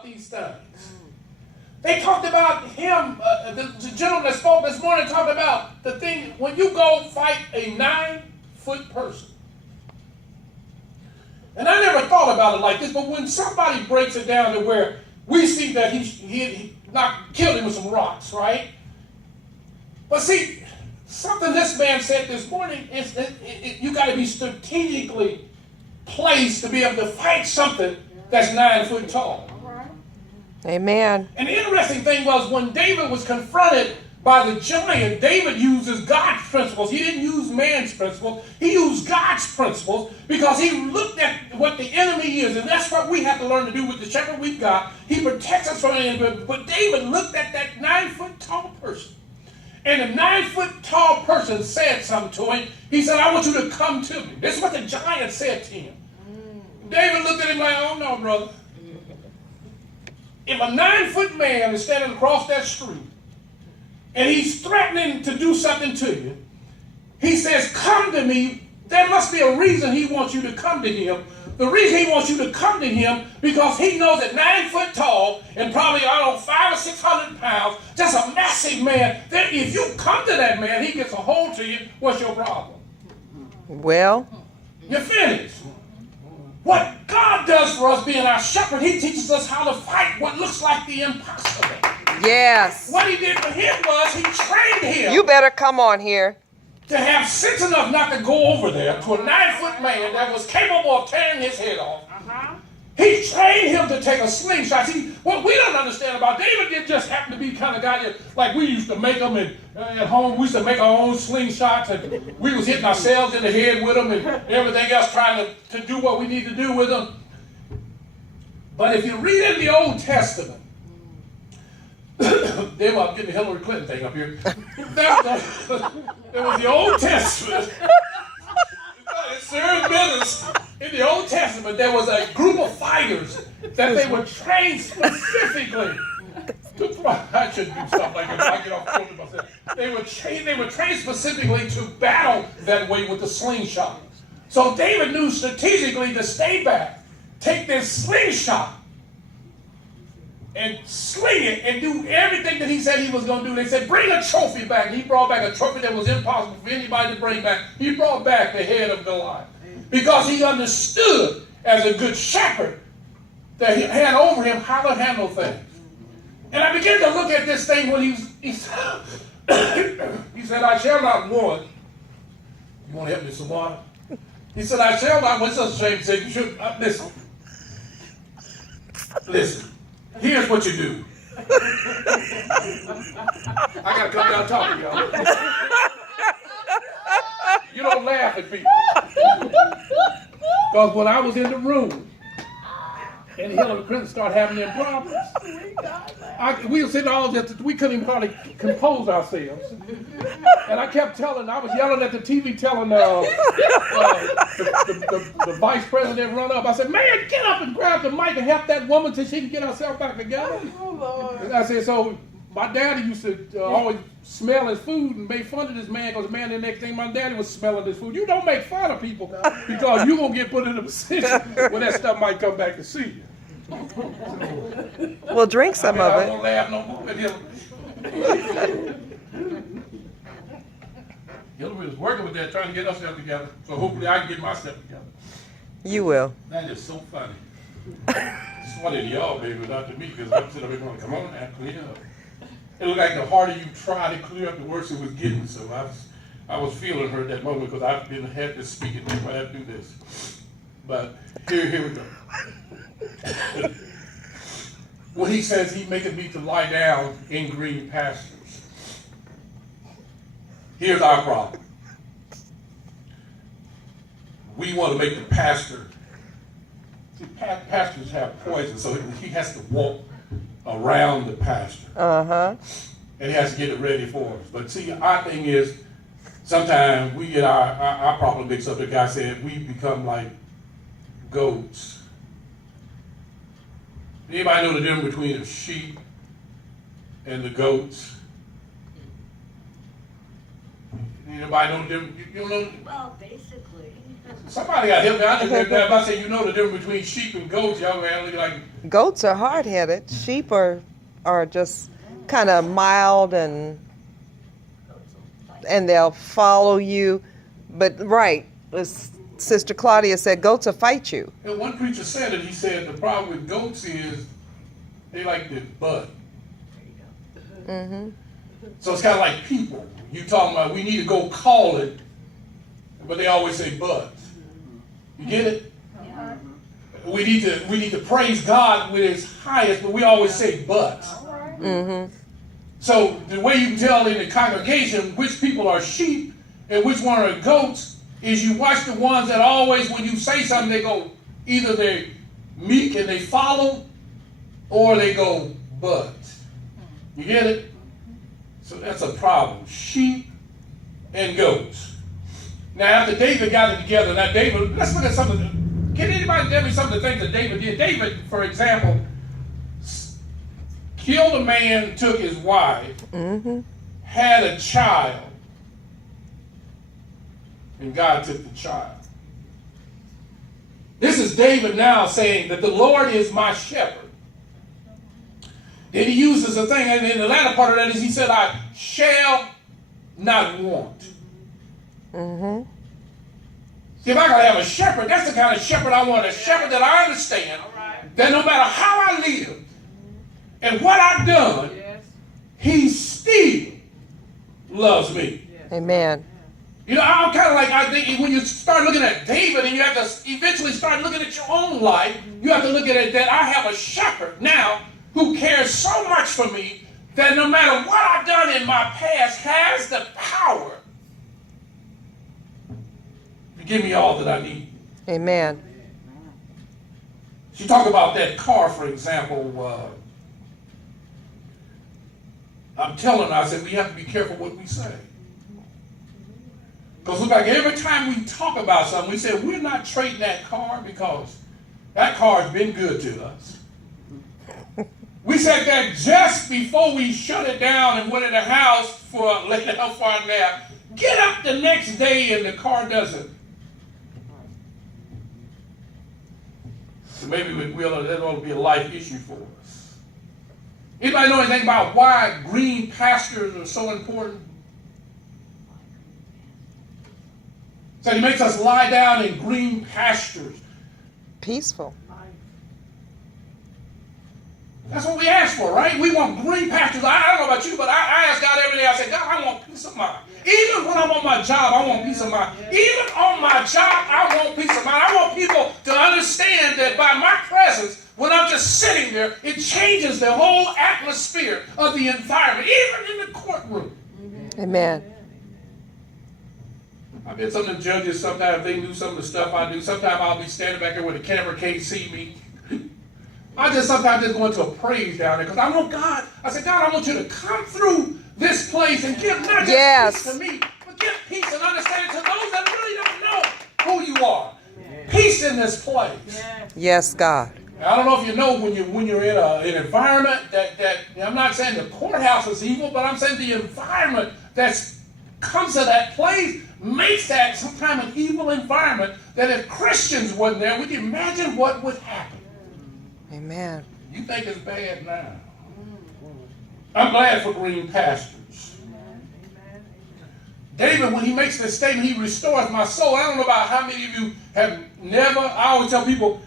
about these things. They talked about him, the gentleman that spoke this morning talked about the thing, when you go fight a 9-foot person. And I never thought about it like this, but when somebody breaks it down to where we see that he killed him with some rocks, right? But see, something this man said this morning is that you got to be strategically placed to be able to fight something that's 9 foot tall. Amen. And the interesting thing was when David was confronted by the giant, David uses God's principles. He didn't use man's principles. He used God's principles because he looked at what the enemy is. And that's what we have to learn to do with the shepherd we've got. He protects us from the enemy. But David looked at that 9-foot tall person. And the 9-foot tall person said something to him. He said, I want you to come to me. This is what the giant said to him. David looked at him like, oh no, brother. If a 9-foot man is standing across that street and he's threatening to do something to you, he says, come to me. There must be a reason he wants you to come to him. The reason he wants you to come to him because he knows that 9 foot tall and probably, 500 or 600 pounds, just a massive man. Then if you come to that man, he gets a hold to you. What's your problem? Well, you're finished. What God does for us being our shepherd, he teaches us how to fight what looks like the impossible. Yes. What he did for him was he trained him. You better come on here. To have sense enough not to go over there to a 9-foot man that was capable of tearing his head off. He trained him to take a slingshot. See, what we don't understand about David didn't just happen to be kind of guy that, like we used to make them at home. We used to make our own slingshots, and we was hitting ourselves in the head with them and everything else, trying to do what we need to do with them. But if you read in the Old Testament, they were getting the Hillary Clinton thing up here. There was the Old Testament. It served business. In the Old Testament, there was a group of fighters that they were trained specifically. I shouldn't do stuff like that. I get off quoting myself. They were trained specifically to battle that way with the slingshot. So David knew strategically to stay back, take this slingshot, and sling it and do everything that he said he was going to do. They said, bring a trophy back. And he brought back a trophy that was impossible for anybody to bring back. He brought back the head of Goliath. Because he understood as a good shepherd that he had over him how to handle things. And I began to look at this thing when he said, I shall not want. You want to help me some water? He said, I shall not want. It's such a shame to say, you should, listen. Here's what you do. I got to come down and talk to y'all. You don't laugh at people. Because when I was in the room and Hillary Clinton started having them problems, we were sitting all this, we couldn't even hardly compose ourselves. And I kept I was yelling at the TV telling the vice president run up. I said, man, get up and grab the mic and help that woman so she can get herself back together. Oh, Lord. And I said, so my daddy used to always smell his food and make fun of this man because the man the next thing my daddy was smelling his food. You don't make fun of people because you're going to get put in a position where that stuff might come back to see you. Well, drink some of it. I won't laugh no more at Hillary. Hillary was working with that, trying to get herself together, so hopefully I can get myself together. You will. That is so funny. It's funny to y'all, baby, not to me, because I'm sitting up here going, come on now, clear up. It looked like the harder you try to clear up, the worse it was getting. So I was feeling her at that moment because I've had to speak it, I had to do this. But here we go. When he says he maketh me to lie down in green pastures, here's our problem. We want to make the pastor. See, pastors have poison, so he has to walk around the pasture. And he has to get it ready for us. But see, our thing is, sometimes we get our problem mixed up. The guy said we become like goats. Anybody know the difference between the sheep and the goats? Anybody know the difference? You know? Well, basically. Somebody got to help me. I just if I say you know the difference between sheep and goats, y'all gonna look like Goats are hard-headed. Sheep are just kind of mild and they'll follow you. But right, as Sister Claudia said, goats will fight you. And one preacher said it. He said the problem with goats is they like to butt. Mm-hmm. So it's kind of like people. You talking about we need to go call it, but they always say but. You get it? Yeah. We need to praise God with His highest, but we always say but. Mm-hmm. So the way you can tell in the congregation which people are sheep and which one are goats is you watch the ones that always, when you say something, they go, either they're meek and they follow, or they go, but. You get it? So that's a problem. Sheep and goats. Now, after David got it together, now David, let's look at some of the, can anybody tell me some of the things that David did? David, for example, killed a man, took his wife, Mm-hmm. had a child, and God took the child. This is David now saying that the Lord is my shepherd. Then he uses a thing, and in the latter part of that is he said, I shall not want. Mm-hmm. See, if I gotta have a shepherd, that's the kind of shepherd I want, a shepherd that I understand, that no matter how I live and what I've done, he still loves me. Amen. You know, I'm kind of like, I think when you start looking at David and you have to eventually start looking at your own life, you have to look at it that I have a shepherd now who cares so much for me that no matter what I've done in my past has the power to give me all that I need. Amen. She talked about that car, for example. I'm telling her, I said, we have to be careful what we say. Because look, like every time we talk about something, we say, we're not trading that car because that car has been good to us. We said that just before we shut it down and went in the house for a late out for a nap. Get up the next day and the car doesn't. So maybe that ought to be a life issue for us. Anybody know anything about why green pastures are so important? So he makes us lie down in green pastures. Peaceful. That's what we ask for, right? We want green pastures. I don't know about you, but I ask God every day. I say, God, I want peace of mind. Even when I'm on my job, I want peace of mind. Even on my job, I want peace of mind. I want people to understand that by my presence, when I'm just sitting there, it changes the whole atmosphere of the environment, even in the courtroom. Amen. I've been some of the judges, sometimes they do some of the stuff I do. Sometimes I'll be standing back there where the camera can't see me. I just sometimes just go into a praise down there because I want God. I said, God, I want you to come through this place and give not just peace to me, but give peace and understanding to those that really don't know who you are. Peace in this place. Yes, God. I don't know if you know when you're in an environment that I'm not saying the courthouse is evil, but I'm saying the environment that comes to that place makes that sometimes an evil environment that if Christians wasn't there, we can imagine what would happen. Amen. You think it's bad now. I'm glad for green pastures. David, when he makes this statement, he restores my soul. I don't know about how many of you have never, I always tell people,